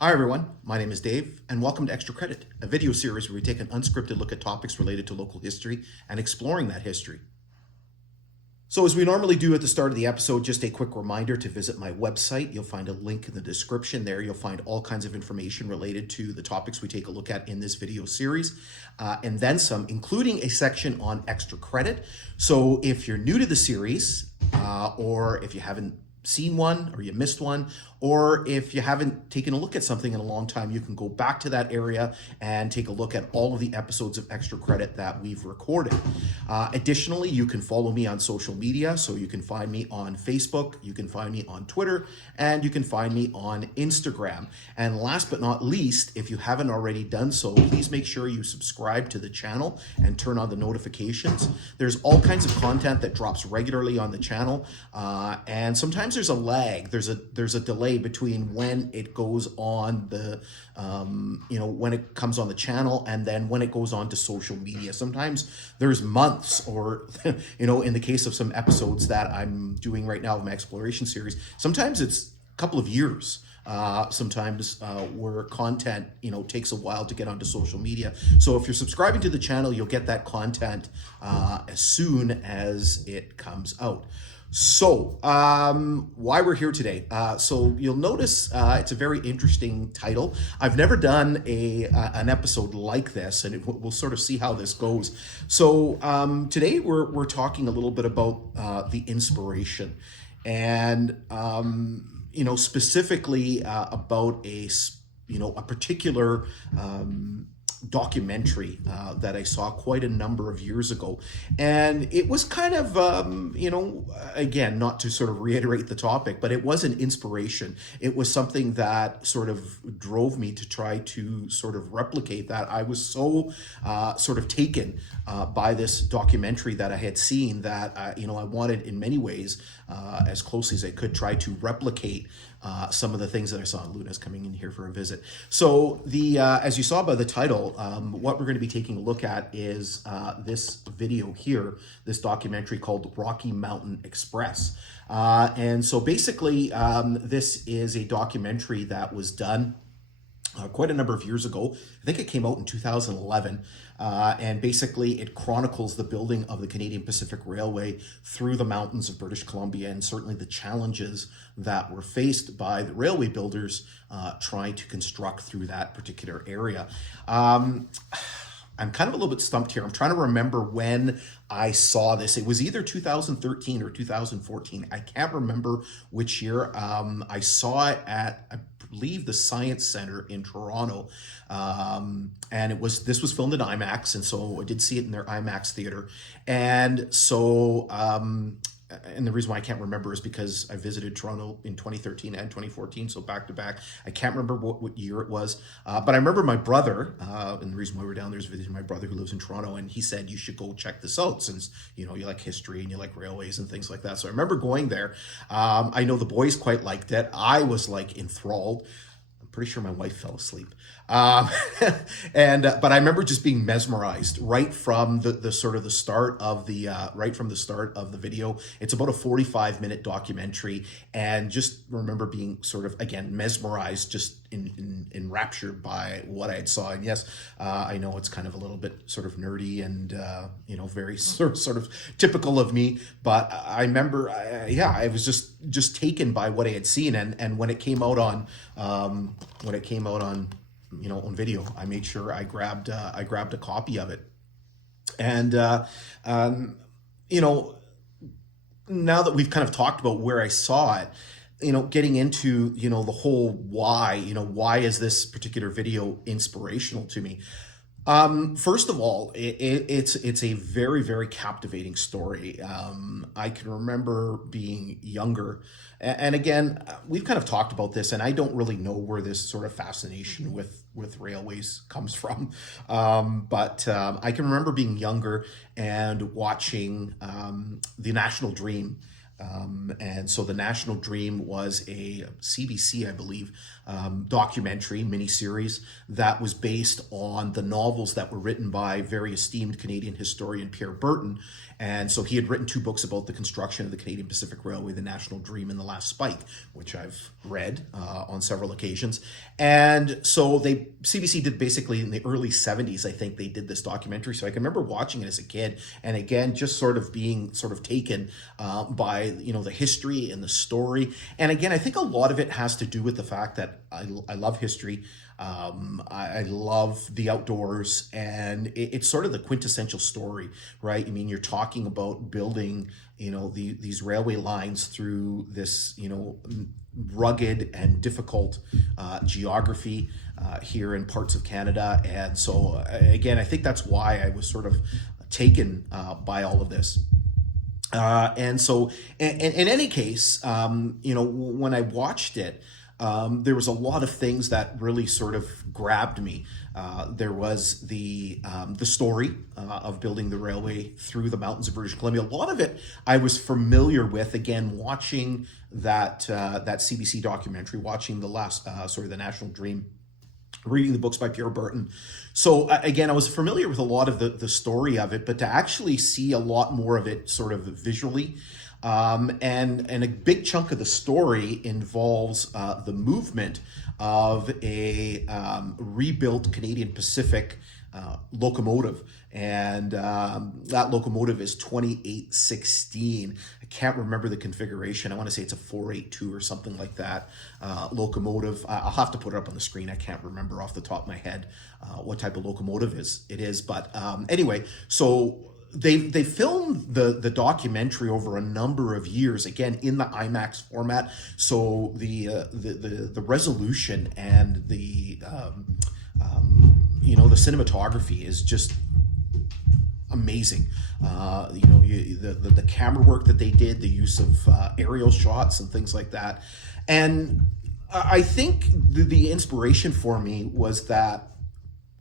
Hi everyone, my name is Dave, and welcome to Extra Credit, a video series where we take an unscripted look at topics related to local history and exploring that history. So as we normally do at the start of the episode, just a quick reminder to visit my website. You'll find a link in the description there. You'll find all kinds of information related to the topics we take a look at in this video series, and then some, including a section on extra credit. So if you're new to the series, or if you haven't seen one or you missed one, or if you haven't taken a look at something in a long time, you can go back to that area and take a look at all of the episodes of Extra Credit that we've recorded. Additionally, you can follow me on social media. So you can find me on Facebook, you can find me on Twitter, and you can find me on Instagram. And last but not least, if you haven't already done so, please make sure you subscribe to the channel and turn on the notifications. There's all kinds of content that drops regularly on the channel, and sometimes there's a lag. There's a delay between when it goes on the when it comes on the channel and then when it goes on to social media. Sometimes there's months, or in the case of some episodes that I'm doing right now of my exploration series, sometimes it's a couple of years. Sometimes where content takes a while to get onto social media. So if you're subscribing to the channel, you'll get that content as soon as it comes out. So, why we're here today. So you'll notice it's a very interesting title. I've never done an episode like this, and we'll sort of see how this goes. So today we're talking a little bit about the inspiration, and specifically about a particular documentary that I saw quite a number of years ago. And it was kind of, again, not to sort of reiterate the topic, but it was an inspiration. It was something that sort of drove me to try to sort of replicate that. I was so sort of taken by this documentary that I had seen that, I wanted in many ways, as closely as I could, try to replicate some of the things that I saw. Luna's coming in here for a visit. So as you saw by the title, what we're going to be taking a look at is this video here, this documentary called Rocky Mountain Express. And so basically, this is a documentary that was done quite a number of years ago. I think it came out in 2011, and basically it chronicles the building of the Canadian Pacific Railway through the mountains of British Columbia, and certainly the challenges that were faced by the railway builders trying to construct through that particular area. I'm kind of a little bit stumped here. I'm trying to remember when I saw this. It was either 2013 or 2014. I can't remember which year. I saw it at, I believe, the Science Center in Toronto, and this was filmed in IMAX, and so I did see it in their IMAX theater. And so and the reason why I can't remember is because I visited Toronto in 2013 and 2014, so back to back. I can't remember what year it was, but I remember my brother, and the reason why we're down there is visiting my brother who lives in Toronto, and he said, you should go check this out since, you like history and you like railways and things like that. So I remember going there. I know the boys quite liked it. I was like enthralled. Pretty sure my wife fell asleep. But I remember just being mesmerized right from the sort of the start of the video. It's about a 45-minute documentary, and just remember being sort of, again, mesmerized, just enraptured by what I had saw. And yes, I know it's kind of a little bit sort of nerdy and very sort of typical of me, but I remember I was just taken by what I had seen, and when it came out on on video, I made sure I grabbed a copy of it. And now that we've kind of talked about where I saw it, getting into the whole why is this particular video inspirational to me? First of all, it's a very, very captivating story. I can remember being younger, and again, we've kind of talked about this, and I don't really know where this sort of fascination with railways comes from. But I can remember being younger and watching The National Dream. And so The National Dream was a CBC, I believe, documentary miniseries that was based on the novels that were written by very esteemed Canadian historian Pierre Burton. And so he had written 2 books about the construction of the Canadian Pacific Railway, The National Dream and The Last Spike, which I've read on several occasions. And so CBC did basically in the early 70s, I think they did this documentary. So I can remember watching it as a kid, and again, just sort of being sort of taken by, the history and the story. And again, I think a lot of it has to do with the fact that I love history. I love the outdoors, and it's sort of the quintessential story, right? I mean, you're talking about building, these railway lines through this, rugged and difficult geography here in parts of Canada. And so, again, I think that's why I was sort of taken by all of this. And so, in any case, when I watched it, there was a lot of things that really sort of grabbed me. There was the story of building the railway through the mountains of British Columbia. A lot of it I was familiar with, again, watching that CBC documentary, watching the National Dream, reading the books by Pierre Burton. So again, I was familiar with a lot of the story of it, but to actually see a lot more of it sort of visually, and a big chunk of the story involves the movement of a rebuilt Canadian Pacific locomotive. And that locomotive is 2816. I can't remember the configuration. I want to say it's a 482 or something like that locomotive. I'll have to put it up on the screen. I can't remember off the top of my head what type of locomotive it is. But anyway, so they filmed the documentary over a number of years, again in the IMAX format. So the resolution and the cinematography is just amazing. The camera work that they did, the use of aerial shots and things like that. And I think the inspiration for me was that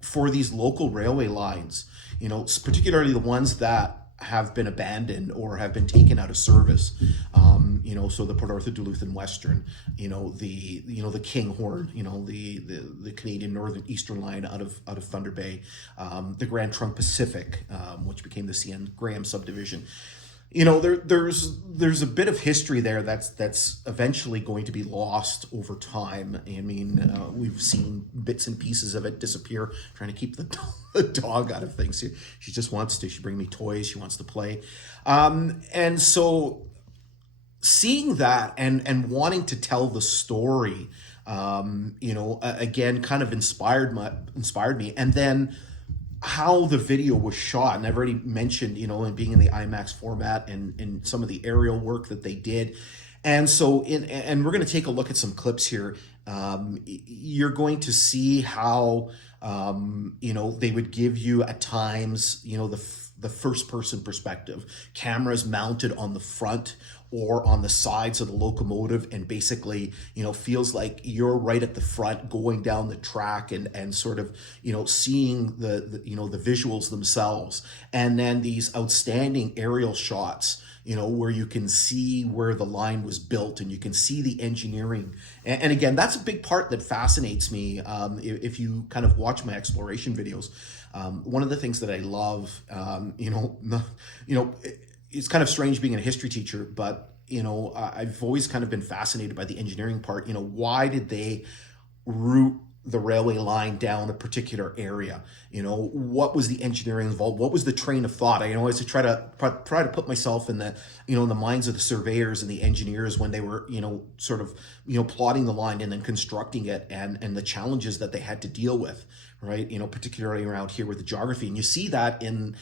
for these local railway lines, particularly the ones that have been abandoned or have been taken out of service, so the Port Arthur, Duluth, and Western, the Kinghorn, the Canadian Northern Eastern Line out of Thunder Bay, the Grand Trunk Pacific, which became the CN Graham subdivision. There's a bit of history there that's eventually going to be lost over time. I mean, we've seen bits and pieces of it disappear, trying to keep the dog out of things. She just wants to. She brings me toys. She wants to play. And so seeing that and wanting to tell the story, again, kind of inspired me. And then how the video was shot, and I've already mentioned, and being in the IMAX format and some of the aerial work that they did. And so and we're going to take a look at some clips here. You're going to see how, they would give you at times, the first person perspective, cameras mounted on the front or on the sides of the locomotive, and basically, feels like you're right at the front going down the track and sort of, seeing the visuals themselves. And then these outstanding aerial shots, where you can see where the line was built and you can see the engineering. And again, that's a big part that fascinates me. If you kind of watch my exploration videos, one of the things that I love, it's kind of strange being a history teacher, but I've always kind of been fascinated by the engineering part. Why did they route the railway line down a particular area? What was the engineering involved? What was the train of thought? I always try to put myself in the in the minds of the surveyors and the engineers when they were sort of plotting the line and then constructing it, and the challenges that they had to deal with, right? Particularly around here with the geography. And you see that in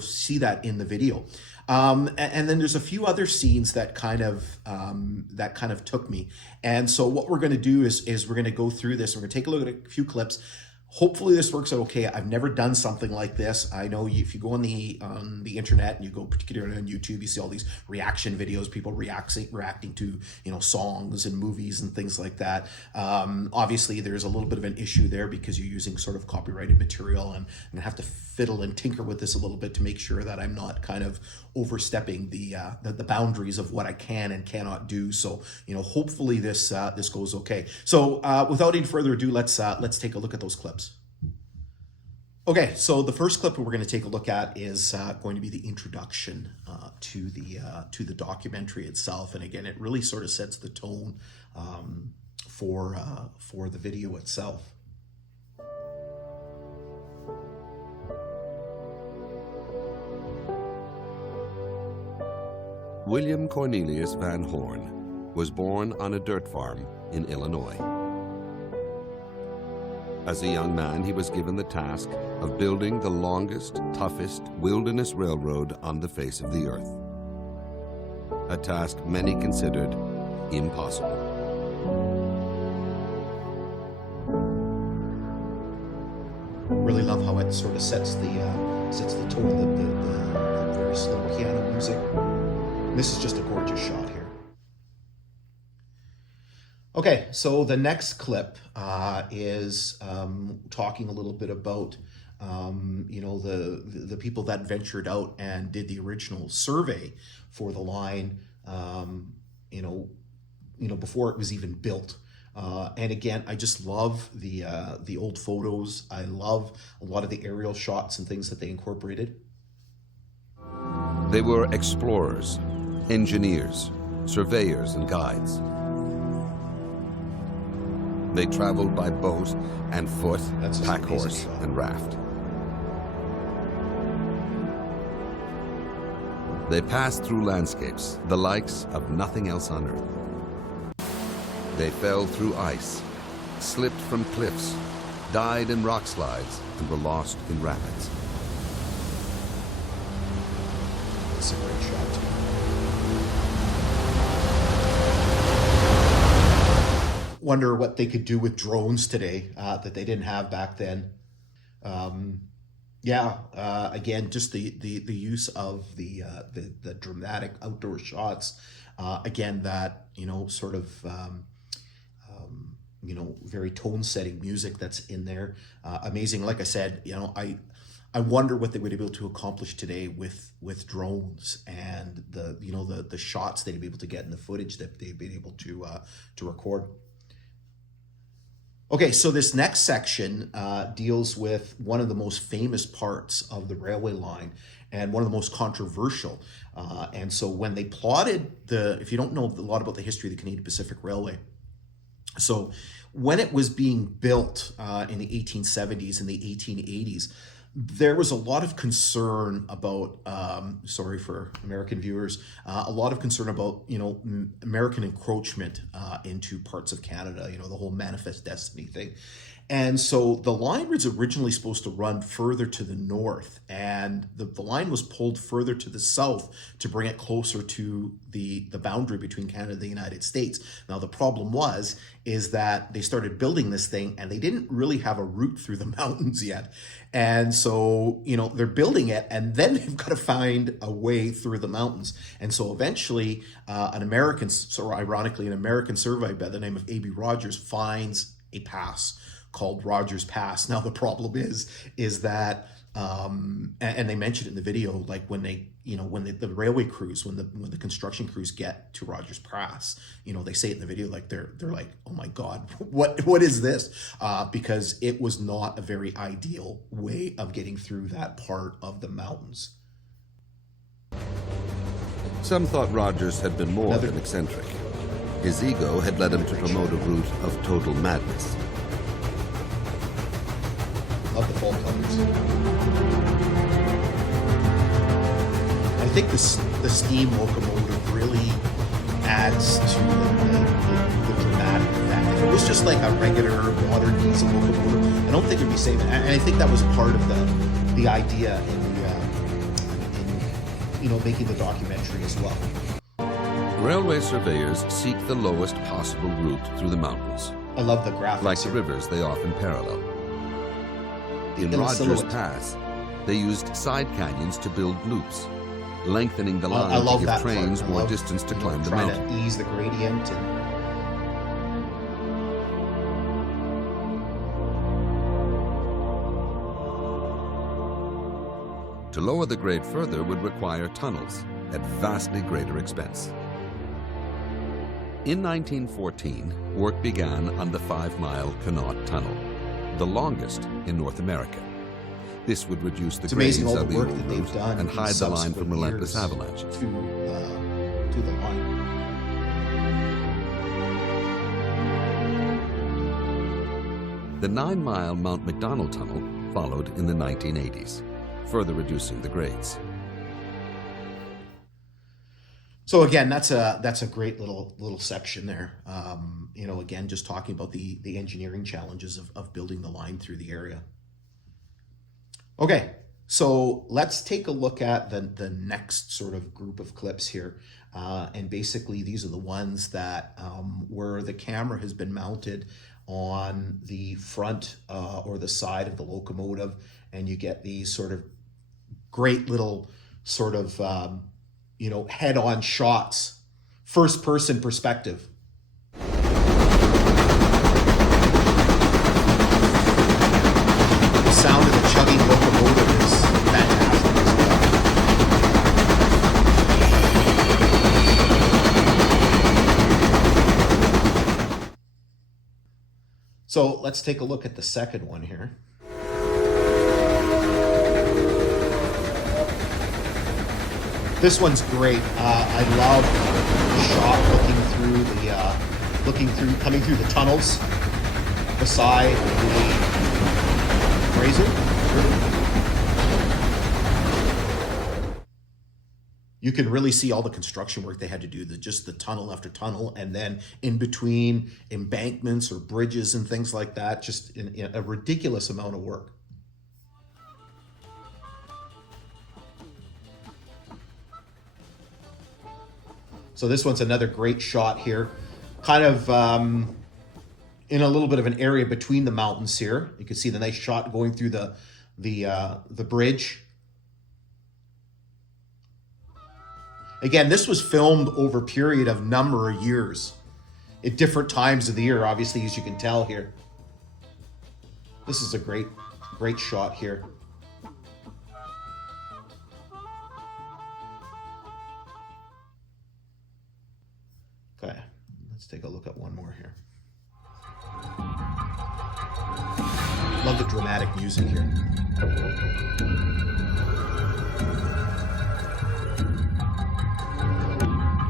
see that in the video. And then there's a few other scenes that kind of took me. And so what we're going to do is we're going to go through this. We're going to take a look at a few clips. Hopefully this works out okay. I've never done something like this. I know if you go on the internet and you go particularly on YouTube, you see all these reaction videos, people reacting to, you know, songs and movies and things like that. Obviously there's a little bit of an issue there because you're using sort of copyrighted material, and I'm gonna have to fiddle and tinker with this a little bit to make sure that I'm not kind of overstepping the boundaries of what I can and cannot do. So, you know, hopefully this goes okay. So without any further ado, let's take a look at those clips. Okay, so the first clip we're going to take a look at is going to be the introduction to the documentary itself, and again, it really sort of sets the tone for the video itself. William Cornelius Van Horn was born on a dirt farm in Illinois. As a young man, he was given the task of building the longest, toughest wilderness railroad on the face of the earth. A task many considered impossible. Really love how it sort of sets the tone, the very slow piano music. This is just a gorgeous shot here. Okay, so the next clip is talking a little bit about you know, the people that ventured out and did the original survey for the line, you know, before it was even built. And again, I just love the old photos. I love a lot of the aerial shots and things that they incorporated. They were explorers, engineers, surveyors, and guides. They traveled by boat and foot, pack horse, and raft. They passed through landscapes, the likes of nothing else on earth. They fell through ice, slipped from cliffs, died in rock slides, and were lost in rapids. It's a great shot. Wonder what they could do with drones today that they didn't have back then. Again, just the use of the dramatic outdoor shots. Again, that, you know, sort of you know, very tone-setting music that's in there. Amazing. Like I said, you know, I wonder what they would be able to accomplish today with drones and the shots they'd be able to get and the footage that they'd be able to record. Okay, so this next section deals with one of the most famous parts of the railway line and one of the most controversial. And so when they plotted if you don't know a lot about the history of the Canadian Pacific Railway, so when it was being built in the 1870s and the 1880s, there was a lot of concern about, sorry for American viewers, a lot of concern about, you know, American encroachment into parts of Canada, you know, the whole Manifest Destiny thing. And so the line was originally supposed to run further to the north, and the line was pulled further to the south to bring it closer to the boundary between Canada and the United States. Now, the problem is that they started building this thing and they didn't really have a route through the mountains yet. And so, you know, they're building it and then they've got to find a way through the mountains. And so eventually an American survey by the name of A.B. Rogers finds a pass called Rogers Pass. Now the problem is that and they mentioned it in the video, like when the railway crews, when the construction crews get to Rogers Pass, you know, they say it in the video, like they're like, oh my God, what is this? Because it was not a very ideal way of getting through that part of the mountains. Some thought Rogers had been more than eccentric. His ego had led him to promote a route of total madness. Love the fall colors. I think the steam locomotive really adds to the dramatic effect. If it was just like a regular modern diesel locomotive, I don't think it'd be safe. And I think that was part of the idea in making the documentary as well. Railway surveyors seek the lowest possible route through the mountains. I love the graphics. Like the rivers, they often parallel. In the Rogers silhouette. Pass, they used side canyons to build loops, lengthening the I line to love give that trains part. I more love, distance to you know, climb the trying mountain. to ease the gradient. And To lower the grade further would require tunnels at vastly greater expense. In 1914, work began on the 5-mile Connaught Tunnel, the longest in North America. This would reduce the it's grades amazing all of the the work old that they've route done and in hide the line from subsequent relentless years avalanches. to the line. The 9-mile Mount Macdonald Tunnel followed in the 1980s, further reducing the grades. So again, that's a great little section there. You know, again, just talking about the engineering challenges of building the line through the area. Okay, so let's take a look at the next sort of group of clips here. And basically these are the ones that where the camera has been mounted on the front or the side of the locomotive, and you get these sort of great little sort of you know, head-on shots, first-person perspective. The sound of the chugging locomotive is fantastic as well. So let's take a look at the second one here. This one's great. I love the shot coming through the tunnels beside the Fraser. You can really see all the construction work they had to do, just the tunnel after tunnel, and then in between embankments or bridges and things like that, just in a ridiculous amount of work. So this one's another great shot here, kind of in a little bit of an area between the mountains here. You can see the nice shot going through the bridge. Again, this was filmed over a period of number of years at different times of the year, obviously, as you can tell here. This is a great shot here. Okay, let's take a look at one more here. Love the dramatic music here.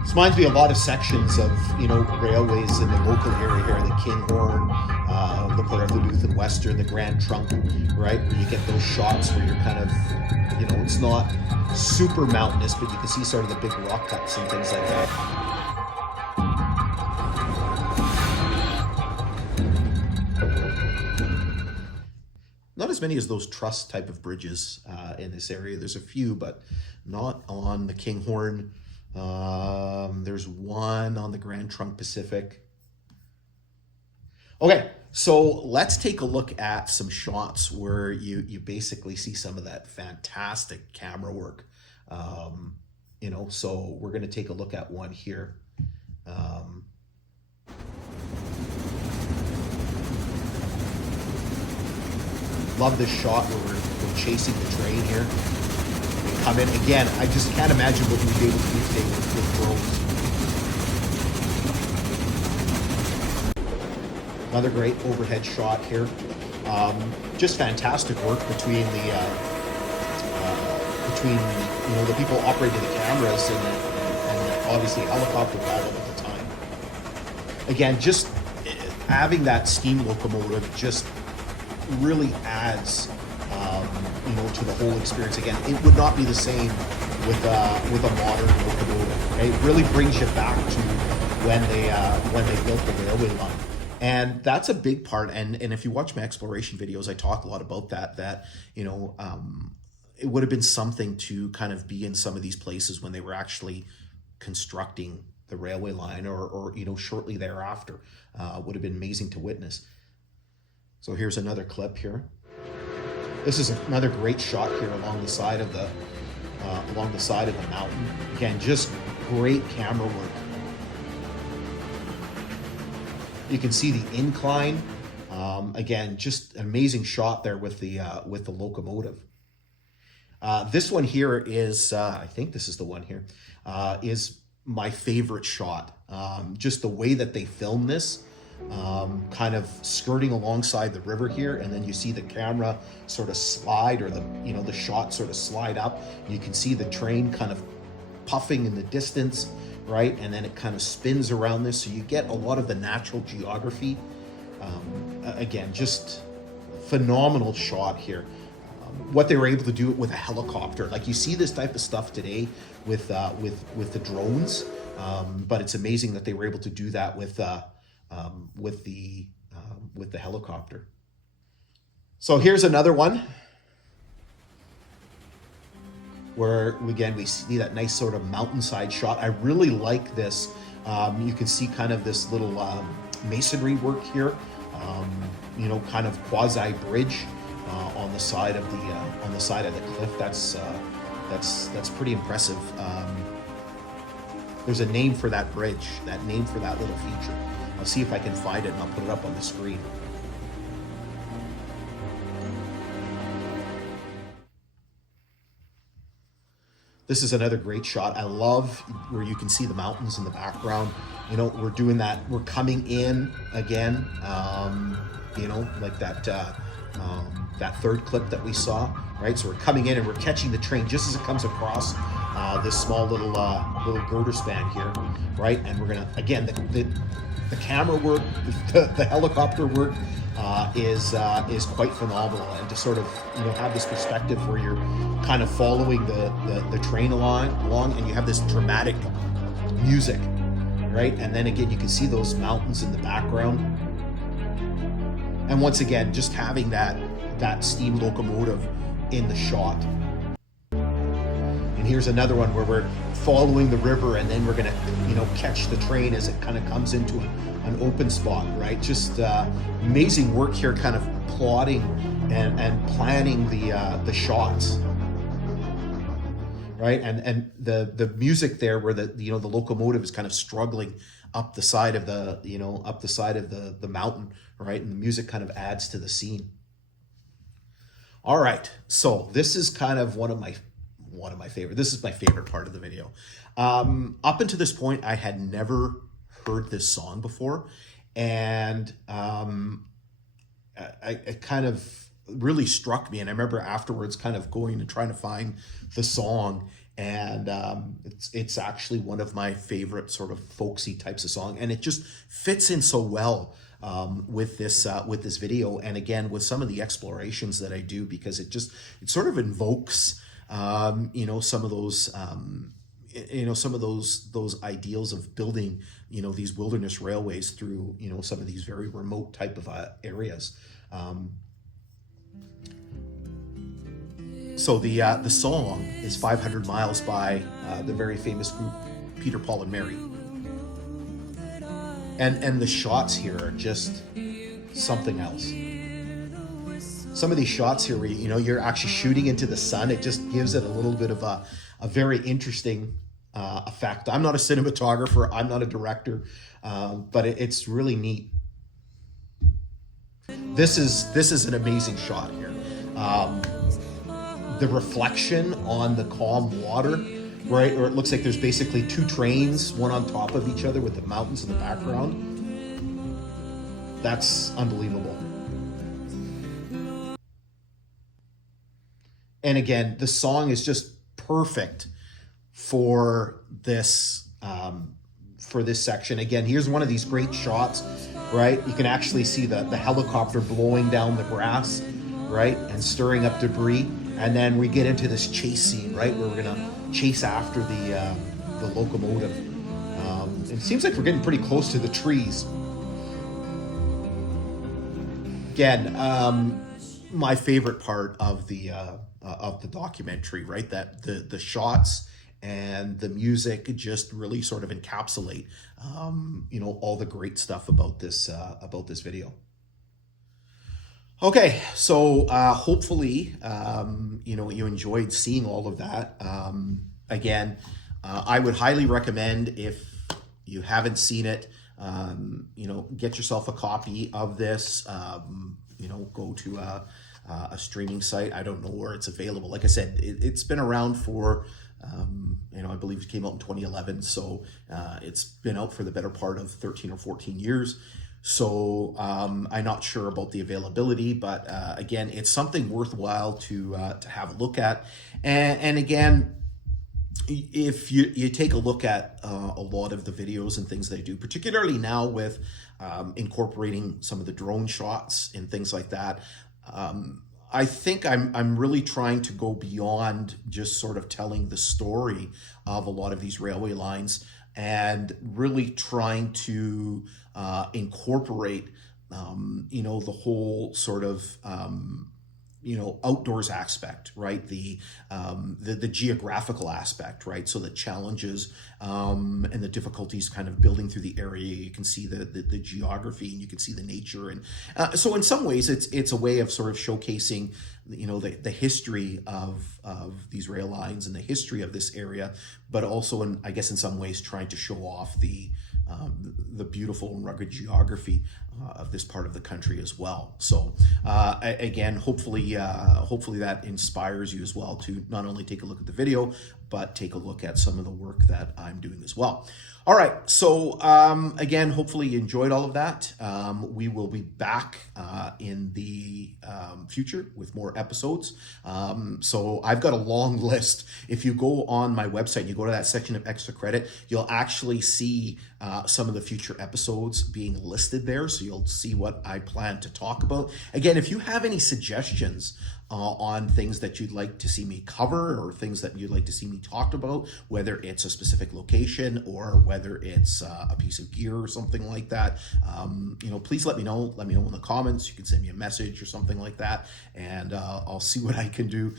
This reminds me a lot of sections of, you know, railways in the local area here, the Kinghorn, the Port of Duluth and Western, the Grand Trunk, right? Where you get those shots where you're kind of, you know, it's not super mountainous, but you can see sort of the big rock cuts and things like that. Not as many as those truss type of bridges in this area. There's a few, but not on the Kinghorn. There's one on the Grand Trunk Pacific. Okay, so let's take a look at some shots where you basically see some of that fantastic camera work. You know, so we're going to take a look at one here. Love this shot where we're chasing the train here. We come in again. I just can't imagine what we'd be able to do today with drones. Another great overhead shot here. Just fantastic work between the you know, the people operating the cameras and obviously helicopter pilot at the time. Again, just having that steam locomotive just really adds you know, to the whole experience. Again, it would not be the same with a modern locomotive. Okay? It really brings you back to when they built the railway line. And that's a big part. And if you watch my exploration videos, I talk a lot about that you know, it would have been something to kind of be in some of these places when they were actually constructing the railway line, or you know, shortly thereafter. Would have been amazing to witness. So here's another clip here. This is another great shot here along the side of the mountain. Again, just great camera work. You can see the incline. Again, just an amazing shot there with the locomotive. This one here is, I think this is the one here, is my favorite shot. Just the way that they film this, kind of skirting alongside the river here, and then you see the camera sort of slide, or the shot sort of slide up. You can see the train kind of puffing in the distance, right? And then it kind of spins around this, so you get a lot of the natural geography. Again, just phenomenal shot here. What they were able to do it with a helicopter, like you see this type of stuff today with the drones, but it's amazing that they were able to do that with the helicopter. So here's another one where again we see that nice sort of mountainside shot. I really like this. You can see kind of this little masonry work here, kind of quasi bridge on the side of the cliff. That's pretty impressive. There's a name for that bridge, that name for that little feature. I'll see if I can find it and I'll put it up on the screen. This is another great shot. I love where you can see the mountains in the background. We're doing that. We're coming in again, like that third clip that we saw, right? So we're coming in and we're catching the train just as it comes across this small little girder span here, right? And we're gonna, again, the camera work, the helicopter work is quite phenomenal. And to sort of have this perspective where you're kind of following the train along, and you have this dramatic music, right? And then again, you can see those mountains in the background. And once again, just having that steam locomotive in the shot. And here's another one where we're following the river, and then we're gonna, catch the train as it kind of comes into an open spot, right? Just amazing work here, kind of plotting and planning the shots, right? And the music there, where the locomotive is kind of struggling up the side of the mountain, right? And the music kind of adds to the scene. All right, so this is kind of one of my favorite. This is my favorite part of the video. Up until this point, I had never heard this song before, and it kind of really struck me. And I remember afterwards, kind of going and trying to find the song, and it's actually one of my favorite sort of folksy types of song, and it just fits in so well with this video, and again with some of the explorations that I do, because it sort of invokes some of those those ideals of building these wilderness railways through some of these very remote type of areas. So the song is 500 Miles by the very famous group Peter, Paul and Mary. And the shots here are just something else. Some of these shots here where you're actually shooting into the sun, it just gives it a little bit of a very interesting effect. I'm not a cinematographer, I'm not a director, but it's really neat. This is an amazing shot here. The reflection on the calm water, right? Or it looks like there's basically two trains, one on top of each other with the mountains in the background. That's unbelievable. And again, the song is just perfect for this section. Again, here's one of these great shots, right? You can actually see the helicopter blowing down the grass, right? And stirring up debris. And then we get into this chase scene, right? Where we're gonna chase after the locomotive. It seems like we're getting pretty close to the trees. Again, my favorite part of the documentary, right? That the shots and the music just really sort of encapsulate, all the great stuff about this video. Okay, so hopefully, you enjoyed seeing all of that. Again, I would highly recommend, if you haven't seen it, get yourself a copy of this. Go to a streaming site. I don't know where it's available. Like I said, it's been around for, I believe it came out in 2011. So it's been out for the better part of 13 or 14 years. So I'm not sure about the availability, but again, it's something worthwhile to have a look at. And again, if you take a look at a lot of the videos and things they do, particularly now with incorporating some of the drone shots and things like that, I think I'm really trying to go beyond just sort of telling the story of a lot of these railway lines, and really trying to incorporate the whole sort of outdoors aspect, right? The geographical aspect, right? So the challenges and the difficulties kind of building through the area. You can see the geography, and you can see the nature, and so in some ways it's a way of sort of showcasing the history of these rail lines and the history of this area, but also I guess in some ways trying to show off the beautiful and rugged geography of this part of the country as well. So again, hopefully that inspires you as well to not only take a look at the video, but take a look at some of the work that I'm doing as well. All right, so again, hopefully you enjoyed all of that. We will be back in the future with more episodes. So I've got a long list. If you go on my website, you go to that section of extra credit, you'll actually see some of the future episodes being listed there. So you'll see what I plan to talk about. Again, if you have any suggestions on things that you'd like to see me cover, or things that you'd like to see me talk about, whether it's a specific location or whether it's a piece of gear or something like that, please let me know. Let me know in the comments. You can send me a message or something like that, and I'll see what I can do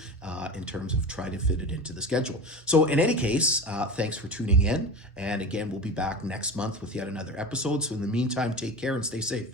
in terms of trying to fit it into the schedule. So in any case, thanks for tuning in. And again, we'll be back next month with yet another episode. So in the meantime, take care and stay safe.